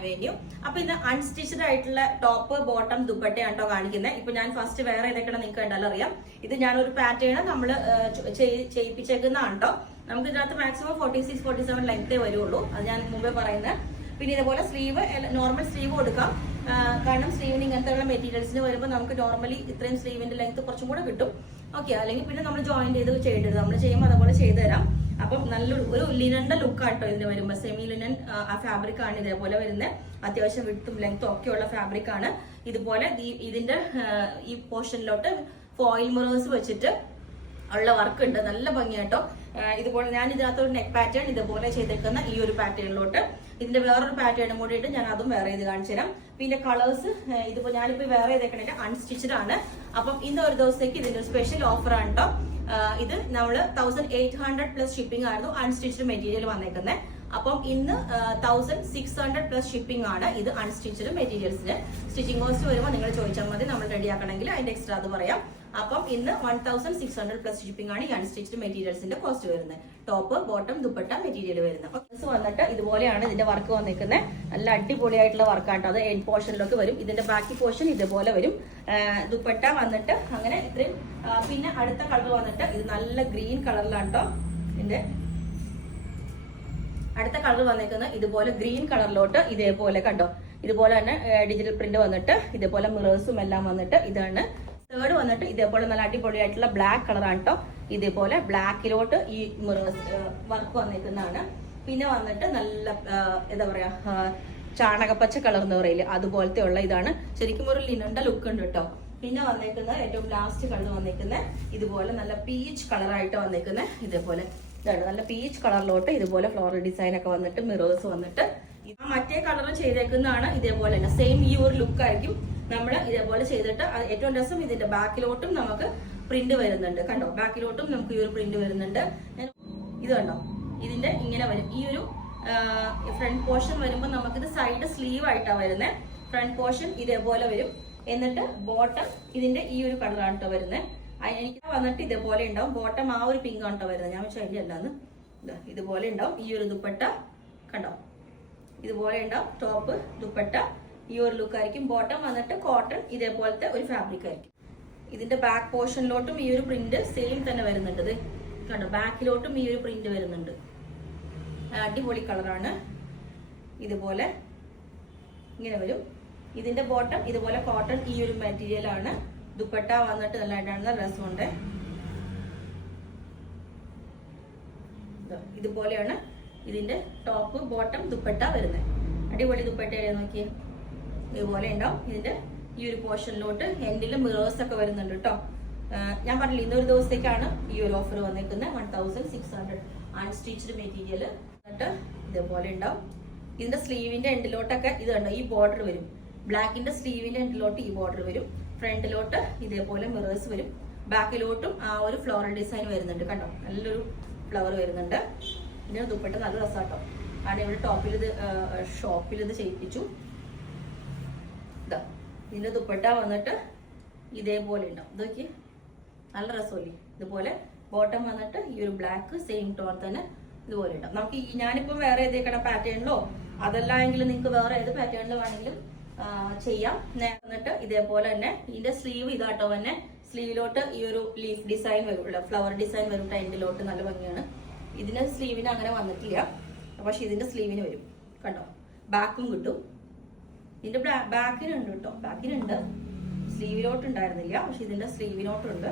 Venue. Up in the unstitched top, bottom, dupatta, and Toganikin. If you first wear a Nikandalaria, if the Janur pattern, Chaipichagananto, Namka maximum 46-47 length. Ajan Mumbai Parana. പിന്നെ ഇതുപോലെ sleeve normal sleeve കൊടുക്കാം. കാരണം സ്ലീവിന് ഇങ്ങനത്തെ മെറ്റീരിയൽസിന് വരുമ്പോൾ നമുക്ക് normally ഇത്രയും സ്ലീവിന്റെ length കുറച്ചും കൂടെ കിട്ടും. ഓക്കെ, അല്ലെങ്കിൽ പിന്നെ നമ്മൾ ജോയിന്റ് ചെയ്ത് ചെയ്യേണ്ടത് നമ്മൾ ചെയ്യുമ്പോൾ അതുപോലെ ചെയ്തു തരാം. അപ്പം നല്ലൊരു ഒരു ലിനന്റെ ലുക്ക് ആട്ടോ ഇതിന് വരുമ്പോൾ. സെമി ലിനൻ ആ ഫാബ്രിക് ആണ് ഇതേപോലെ വരുന്നത്. അത്യാവശ്യം വിഡ്ത്തും ലെങ്ത്തും ഒക്കെയുള്ള ഫാബ്രിക് ആണ്. ഇതുപോലെ ഇതിന്റെ ഈ പോർഷനിലോട്ട് ഫോയിൽ മിറേഴ്സ് വെച്ചിട്ട് ഉള്ള വർക്ക് ഉണ്ട്. നല്ല ഭംഗിയാട്ടോ. ഇതുപോലെ ഞാൻ ഇതിനകത്ത് ഒരു നെക്ക് പാറ്റേൺ ഇതുപോലെ ചെയ്തേക്കുന്ന ഈ ഒരു പാറ്റേണിലോട്ട് ഇതിന്റെ വേറൊരു പാറ്റേണും കൂടി ഇട്ട് ഞാൻ അതും വേറെ ചെയ്ത് കാണിച്ചു തരാം. പിന്നെ കളേഴ്സ് ഇതിപ്പോ ഞാനിപ്പോ വേറെ ചെയ്തേക്കണേ അൺസ്റ്റിച്ചഡ് ആണ്. അപ്പം ഇന്ന് ഒരു ദിവസത്തേക്ക് ഇതിന്റെ സ്പെഷ്യൽ ഓഫർ ആണ് കേട്ടോ. ഇത് നമ്മള് 1800 പ്ലസ് ഷിപ്പിംഗ് ആയിരുന്നു അൺസ്റ്റിച്ചഡ് മെറ്റീരിയൽ വന്നേക്കുന്നത്. അപ്പം ഇന്ന് 1600 പ്ലസ് ഷിപ്പിംഗ് ആണ് ഇത് അൺസ്റ്റിച്ചഡ് മെറ്റീരിയൽസിന്. സ്റ്റിച്ചിങ് കോസ്റ്റ് വരുമ്പോൾ നിങ്ങൾ ചോദിച്ചാൽ മതി, നമ്മൾ റെഡി ആക്കണമെങ്കിൽ അതിന്റെ എക്സ്ട്രാ അത് പറയാം. അപ്പം ഇന്ന് 1600 പ്ലസ് ഷിപ്പിംഗ് ആണ് ഈ അൺസ്റ്റിച്ചഡ് മെറ്റീരിയൽസിന്റെ കോസ്റ്റ് വരുന്നത്. ടോപ്പ്, ബോട്ടം, ദുപ്പട്ട മെറ്റീരിയൽ വരുന്നത്. അപ്പൊ വന്നിട്ട് ഇതുപോലെയാണ് ഇതിന്റെ വർക്ക് വന്നിരിക്കുന്നത്. നല്ല അടിപൊളിയായിട്ടുള്ള വർക്കാട്ടോ. അത് എൻഡ് പോർഷനിലൊക്കെ വരും. ഇതിന്റെ ബാക്കി പോർഷൻ ഇതുപോലെ വരും. ദുപ്പട്ട വന്നിട്ട് അങ്ങനെ ഇത്രയും. പിന്നെ അടുത്ത കളർ വന്നിട്ട് ഇത് നല്ല ഗ്രീൻ കളറിലാണ് കേട്ടോ. ഇതിന്റെ അടുത്ത കളർ വന്നേക്കുന്നത് ഇതുപോലെ ഗ്രീൻ കളറിലോട്ട് ഇതേപോലെ കണ്ടോ. ഇതുപോലെ തന്നെ ഡിജിറ്റൽ പ്രിന്റ് വന്നിട്ട് ഇതേപോലെ മിറേഴ്സും എല്ലാം വന്നിട്ട് ഇതാണ്. തേർഡ് വന്നിട്ട് ഇതേപോലെ നല്ല അടിപൊളിയായിട്ടുള്ള ബ്ലാക്ക് കളറാണ് കേട്ടോ. ഇതേപോലെ ബ്ലാക്കിലോട്ട് ഈ മിറേഴ്സ് വർക്ക് വന്നേക്കുന്നതാണ്. പിന്നെ വന്നിട്ട് നല്ല എന്താ പറയാ ചാണകപ്പച്ച കളർ എന്ന് പറയില്ല, അതുപോലത്തെ ഉള്ള ഇതാണ്. ശരിക്കും ഒരു ലിനന്റെ ലുക്ക് ഉണ്ട് കേട്ടോ. പിന്നെ വന്നേക്കുന്നത് ഏറ്റവും ലാസ്റ്റ് കളർ വന്നേക്കുന്നത് ഇതുപോലെ നല്ല പീച്ച് കളറായിട്ട് വന്നേക്കുന്നത്. ഇതേപോലെ ഇതാണ് നല്ല പീച്ച് കളറിലോട്ട് ഇതുപോലെ ഫ്ലോറൽ ഡിസൈൻ ഒക്കെ വന്നിട്ട് മിറേഴ്സ് വന്നിട്ട് മറ്റേ കളർ ചെയ്തേക്കുന്നതാണ്. ഇതേപോലെ തന്നെ സെയിം ഈ ഒരു ലുക്ക് ആയിരിക്കും നമ്മൾ ഇതേപോലെ ചെയ്തിട്ട്. ഏറ്റവും രസം ഇതിന്റെ ബാക്കിലോട്ടും നമുക്ക് പ്രിന്റ് വരുന്നുണ്ട് കണ്ടോ. ബാക്കിലോട്ടും നമുക്ക് ഈ ഒരു പ്രിന്റ് വരുന്നുണ്ട്. ഇത് കണ്ടോ, ഇതിന്റെ ഇങ്ങനെ വരും. ഈ ഒരു ഫ്രണ്ട് പോർഷൻ വരുമ്പോൾ നമുക്കിത് സൈഡ് സ്ലീവ് ആയിട്ടാണ് വരുന്നത്. ഫ്രണ്ട് പോർഷൻ ഇതേപോലെ വരും. എന്നിട്ട് ബോട്ടം ഇതിന്റെ ഈ ഒരു കളറാണ് കേട്ടോ വരുന്നത്. എനിക്ക് വന്നിട്ട് ഇതേപോലെ ഉണ്ടാവും. ബോട്ടം ആ ഒരു പിങ്ക് ആണ് കേട്ടോ വരുന്നത്. ഞാൻ വെച്ചാൽ അതിന്റെ അല്ലാന്ന് ഇതുപോലെ ഉണ്ടാവും. ഈ ഒരു ദുപ്പട്ട കണ്ടോ, ഇതുപോലെ ഉണ്ടാവും. ടോപ്പ്, ദുപ്പട്ട ഈ ഒരു ലുക്ക് ആയിരിക്കും. ബോട്ടം വന്നിട്ട് കോട്ടൺ ഇതേപോലത്തെ ഒരു ഫാബ്രിക് ആയിരിക്കും. ഇതിന്റെ ബാക്ക് പോർഷനിലോട്ടും ഈ ഒരു പ്രിന്റ് സെയിം തന്നെ വരുന്നുണ്ട്. കണ്ടോ, ബാക്കിലോട്ടും ഈ ഒരു പ്രിന്റ് വരുന്നുണ്ട്. അടിപൊളി കളറാണ്. ഇതുപോലെ ഇങ്ങനെ വരും. ഇതിന്റെ ബോട്ടം ഇതുപോലെ കോട്ടൺ ഈ ഒരു മെറ്റീരിയൽ ആണ്. ദുപ്പട്ട വന്നിട്ട് നല്ലതായിട്ടാണ്, രസമുണ്ട്. ഇതുപോലെയാണ് ഇതിന്റെ ടോപ്പ്, ബോട്ടം, ദുപ്പട്ട വരുന്നത്. അടിപൊളി ദുപ്പട്ട നോക്കിയേ. ഇതുപോലെ ഉണ്ടാവും. ഇതിന്റെ ഈ ഒരു പോർഷനിലോട്ട് എൻഡിലും മിറേഴ്സ് ഒക്കെ വരുന്നുണ്ട് കേട്ടോ. ഞാൻ പറഞ്ഞില്ല ഇന്നൊരു ദിവസത്തേക്കാണ് ഈ ഒരു ഓഫർ വന്നിരിക്കുന്നത്. 1600 അൺസ്റ്റിച്ച്ഡ് മെറ്റീരിയൽ എന്നിട്ട് ഇതേപോലെ ഉണ്ടാവും. ഇതിന്റെ സ്ലീവിന്റെ എൻഡിലോട്ടൊക്കെ ഇത് കണ്ടോ, ഈ ബോർഡർ വരും. ബ്ലാക്കിന്റെ സ്ലീവിന്റെ എൻഡിലോട്ട് ഈ ബോർഡർ വരും. ഫ്രണ്ടിലോട്ട് ഇതേപോലെ മിറേഴ്സ് വരും. ബാക്കിലോട്ടും ആ ഒരു ഫ്ലോറൽ ഡിസൈൻ വരുന്നുണ്ട് കണ്ടോ. നല്ലൊരു ഫ്ലവർ വരുന്നുണ്ട്. ഇതിന് ദുപ്പട്ട നല്ല രസാട്ടോ. ആണ് ഇവിടെ ടോപ്പിൽ ഇത് ഷോപ്പിൽ ഇത് ചെയ്യിപ്പിച്ചു. ഇതിന്റെ ദുപ്പട്ട വന്നിട്ട് ഇതേപോലെ ഉണ്ടാവും. ഇതൊക്കെ നല്ല രസമല്ലേ. ഇതുപോലെ ബോട്ടം വന്നിട്ട് ഈ ഒരു ബ്ലാക്ക് സെയിം ടോൺ തന്നെ ഇതുപോലെ ഉണ്ടാവും. നമുക്ക് ഞാനിപ്പം വേറെ ഏതേക്കണ പാറ്റേണിലോ അതല്ല എങ്കിൽ നിങ്ങൾക്ക് വേറെ ഏത് പാറ്റേണിൽ വേണമെങ്കിലും ചെയ്യാം. വന്നിട്ട് ഇതേപോലെ തന്നെ ഇതിന്റെ സ്ലീവ് ഇതാട്ടോ തന്നെ. സ്ലീവിലോട്ട് ഈ ഒരു ലീഫ് ഡിസൈൻ വരും, ഫ്ലവർ ഡിസൈൻ വരും. ടൈൻഡിലോട്ട് നല്ല ഭംഗിയാണ്. ഇതിന് സ്ലീവിന് അങ്ങനെ വന്നിട്ടില്ല, പക്ഷെ ഇതിന്റെ സ്ലീവിന് വരും കണ്ടോ. ബാക്കും കിട്ടും. ഇതിന്റെ ബാക്കിനുണ്ട് കേട്ടോ, ബാക്കിനുണ്ട്. സ്ലീവിലോട്ട് ഉണ്ടായിരുന്നില്ല, പക്ഷെ ഇതിന്റെ സ്ലീവിനോട്ടുണ്ട്.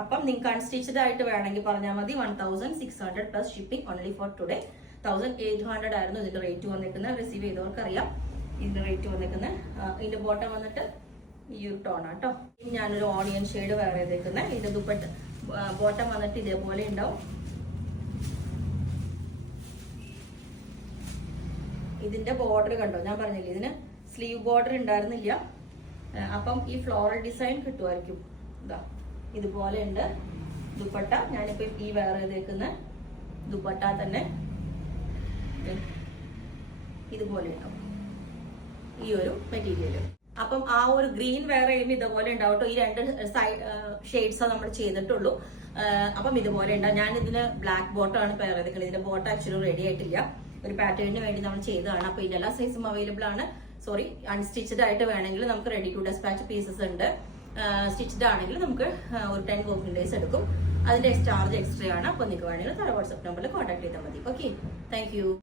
അപ്പം നിങ്ങൾക്ക് അൺസ്റ്റിച്ചഡ് ആയിട്ട് വേണമെങ്കിൽ പറഞ്ഞാൽ മതി. 1600 plus shipping only for today. 1800 ആയിരുന്നു ഇതിന്റെ റേറ്റ് വന്നിരിക്കുന്നത്. റിസീവ് ചെയ്തവർക്ക് അറിയാം ഇതിന്റെ റേറ്റ് വന്നിരിക്കുന്നത്. ഇതിന്റെ ബോട്ടം വന്നിട്ട് ഈ ഒരു ടോൺ ആട്ടോ. ഇനി ഞാനൊരു ഓണിയൻ ഷെയ്ഡ് വേറെ ചെയ്തേക്കുന്നത്. ഇതിന്റെ ദുപ്പട്ട ബോട്ടം വന്നിട്ട് ഇതേപോലെ ഉണ്ടാവും. ഇതിന്റെ ബോർഡർ കണ്ടോ, ഞാൻ പറഞ്ഞില്ലേ ഇതിന് സ്ലീവ് ബോർഡർ ഉണ്ടായിരുന്നില്ല. അപ്പം ഈ ഫ്ലോറൽ ഡിസൈൻ കിട്ടുമായിരിക്കും. ഇതാ ഇതുപോലെ ഉണ്ട് ദുപ്പട്ട. ഞാനിപ്പോ ഈ വേറെ ചെയ്തേക്കുന്ന ദുപ്പട്ട തന്നെ ഇതുപോലെ ഉണ്ടാവും ഈ ഒരു മെറ്റീരിയൽ. അപ്പം ആ ഒരു ഗ്രീൻ വേറെ ചെയ്യുമ്പോൾ ഇതുപോലെ ഉണ്ടാവും കേട്ടോ. ഈ രണ്ട് ഷെയ്ഡ്സാണ് നമ്മൾ ചെയ്തിട്ടുള്ളൂ. അപ്പം ഇതുപോലെ ഉണ്ടാവും. ഞാൻ ഇതിന് ബ്ലാക്ക് ബോട്ടം ആണ് പെയർ ചെയ്തേക്കുന്നത്. ഇതിന്റെ ബോട്ടം ആക്ച്വലി റെഡി ആയിട്ടില്ല. ഒരു പാറ്റേണിന് വേണ്ടി നമ്മൾ ചെയ്തതാണ്. അപ്പൊ ഇതിന്റെ എല്ലാ സൈസും അവൈലബിൾ ആണ്. സോറി, അൺസ്റ്റിച്ചഡ് ആയിട്ട് വേണമെങ്കിൽ നമുക്ക് റെഡി ടു ഡെസ്പാച്ച് പീസസ് ഉണ്ട്. സ്റ്റിച്ച്ഡ് ആണെങ്കിൽ നമുക്ക് ഒരു 10 വർക്കിംഗ് ഡേയ്സ് എടുക്കും. അതിന്റെ ചാർജ് എക്സ്ട്രാ ആണ്. അപ്പൊ നിങ്ങൾക്ക് വേണമെങ്കിൽ താഴെ വാട്സ്ആപ്പ് നമ്പറിൽ കോൺടാക്ട് ചെയ്താൽ മതി. Okay, thank you.